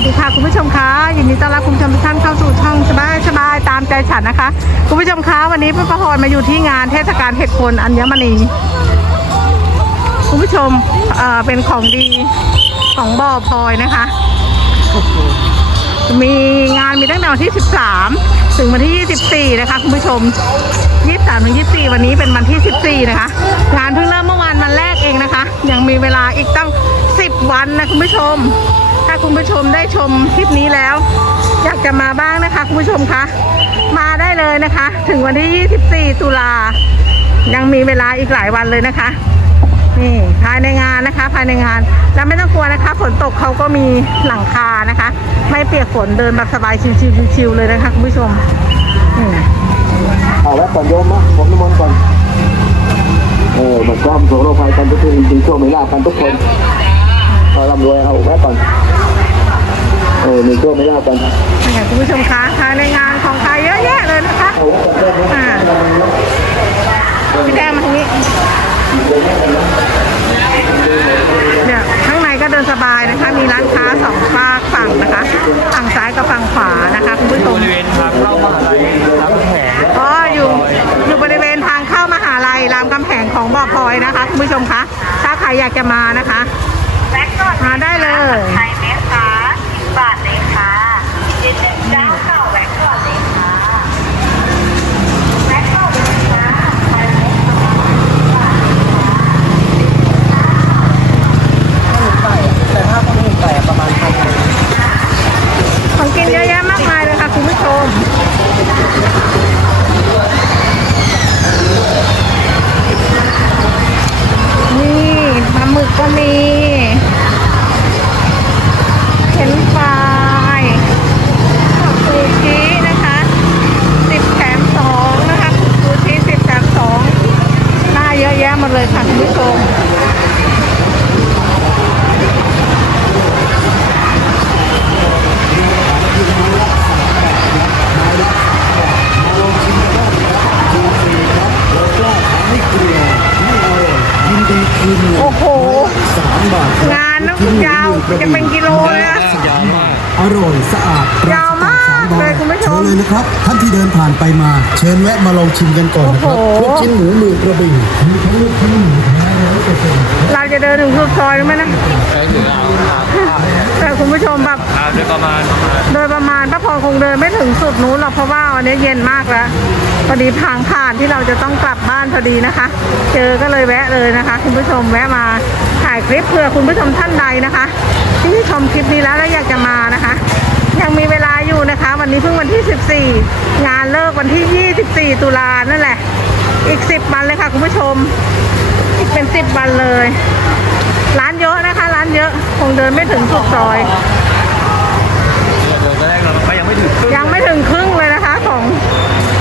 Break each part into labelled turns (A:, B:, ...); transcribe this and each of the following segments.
A: วัสดีค่ะคุณผู้ชมคะยินดีต้อนรับคุณผู้ชมทุกท่านเข้าสู่ช่องสบายสบายตามใจฉันนะคะ คุณผู้ชมคะวันนี้พี่ประพรมาอยู่ที่งานเทศกาลเห็ดโคนอัญมณีคุณผู้ชมเอ่อเป็นของดีของบ่อพลอยนะคะ มีงานมีตั้งแต่วันที่ 13 ถึงวันที่ 24 นะคะคุณผู้ชม 23ถึง24 วันนี้เป็นวันที่ 14 นะคะ งานเพิ่งเริ่มเมื่อวานวันแรกเองนะคะ ยังมีเวลาอีกตั้ง 10 วันนะคุณผู้ชม ถ้าคุณผู้ชมได้ชมคลิปนี้แล้ว อยากจะมาบ้างนะคะคุณผู้ชมคะมาได้เลยนะคะ ถึงวันที่ 24 ตุลายังมีเวลาอีกหลายวันเลยนะคะ นี่ภายในงานนะคะ ภายในงานแล้วไม่ต้องกลัวนะคะฝนตกเขาก็มีหลังคานะคะ ไม่เปียกฝนเดินแบบสบายชิวๆๆเลยนะคะคุณผู้ชมนี่
B: เอาแล้วก่อนโยมนะผมนิมนต์ก่อนเออมันก็มโสโรภัยกันทุกทีจริงๆโชคไม่ลากันทุกคน เอาร่ำรวยเอาแวะก่อนเออมีโชคไม่ลาภกันนี
A: ่ค่ะคุณผู้ชมคะภายในงานของใครเยอะแยะเลยนะคะเอาแวะก่อนเด้อนะอ่าพี่แดงมาทางนี้เนี่ยข้างในก็เดินสบายนะคะ มีร้านค้าสองฝากฝั่งนะคะฝั่งซ้ายกับฝั่งขวานะคะคุณผู้ชมบร
C: ิเวณทางเข้ามหาลัยรามคำ
A: แหงอ๋ออยู่อยู่บริเวณทางเข้ามหาลัยรามคำแหงของบ่อพลอยนะคะคุณผู้ชมคะถ้าใครอยากจะมานะคะ แว็กก่อนมาได้เลย
D: ไทยไหมคะสิ
A: จะเป็นกิโลเลยนะ
C: ยาวมาก
B: อร่อยสะอาด
A: ยาวมากเลยคุณผู้ชม เชิญเลยนะคร
B: ับ ท่านที่เดินผ่านไปมา เชิญแวะมาลองชิมกันก่อนนะครับโอ้โหลูกชิ้นหมูหมือกระบี่มีทั้งลูกชิ้นหมูแท
A: ้ร้อย เปอร์เซ็นต์เราจะเดินถึงสุดซอยไหมนะใช้เหลือเอาครับแต่คุณผู้ชมแบบ
C: ตามโดยประมาณประมา
A: ณ โดยประมาณป้าพรคงเดินไม่ถึงสุดนู้นหรอกเพราะว่าวันนี้เย็นมากแล้วพอดีทางผ่านที่เราจะต้องกลับบ้านพอดีนะคะ เจอก็เลยแวะเลยนะคะ คุณผู้ชมแวะมาถ่ายคลิปเพื่อคุณผู้ชมท่านใดนะคะ ที่ชมคลิปนี้แล้วแล้วอยากจะมานะคะ ยังมีเวลาอยู่นะคะ วันนี้เพิ่งวันที่ 14 งานเลิกวันที่ 24 ตุลานั่นแหละ อีก 10วันเลยค่ะคุณผู้ชมอีก เป็น10วันเลย ร้านเยอะนะคะ ร้านเยอะคงเดินไม่ถึงสุดซอยเดินตอนแรกเราก็ยังไม่ถึงครึ่งยังไม่ถึงครึ่งเลยนะคะของ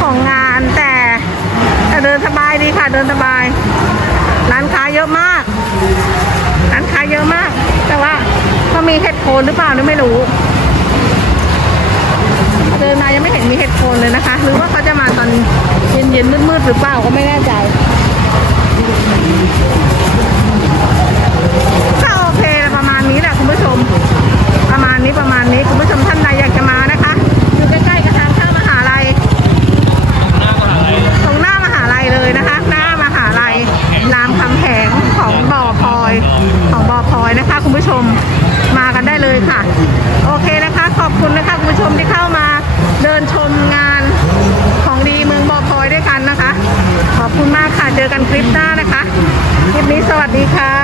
A: ของงานแต่แต่เดินสบายดีค่ะ เดินสบาย ร้านค้าเยอะมาก ร้านค้าเยอะมาก แต่ว่าเขามีเห็ดโคนหรือเปล่านี่ไม่รู้ เดินมายังไม่เห็นมีเห็ดโคนเลยนะคะ หรือว่าเขาจะมาตอนเย็นเย็นๆมืดๆหรือเปล่าก็ไม่แน่ใจก็โอเคนะประมาณนี้แหละคุณผู้ชม ประมาณนี้ประมาณนี้คุณผู้ชมท่านใดอยากจะมานะคะ อยู่ใกล้ๆกับทางเข้ามหาลัย หน้ามหาลัย ตรงหน้ามหาลัยเลยนะคะ หน้ามหาลัยรามคำแหงของบ่อพลอยของบ่อพลอยนะคะ คุณผู้ชมมากันได้เลยค่ะ โอเคนะคะ ขอบคุณนะคะคุณผู้ชมที่เข้ามาเดินชมงานของดีเมืองบ่อพลอยด้วยกันนะคะ ขอบคุณมากค่ะเจอ กันคลิปหน้านะคะ คลิปนี้สวัสดีค่ะ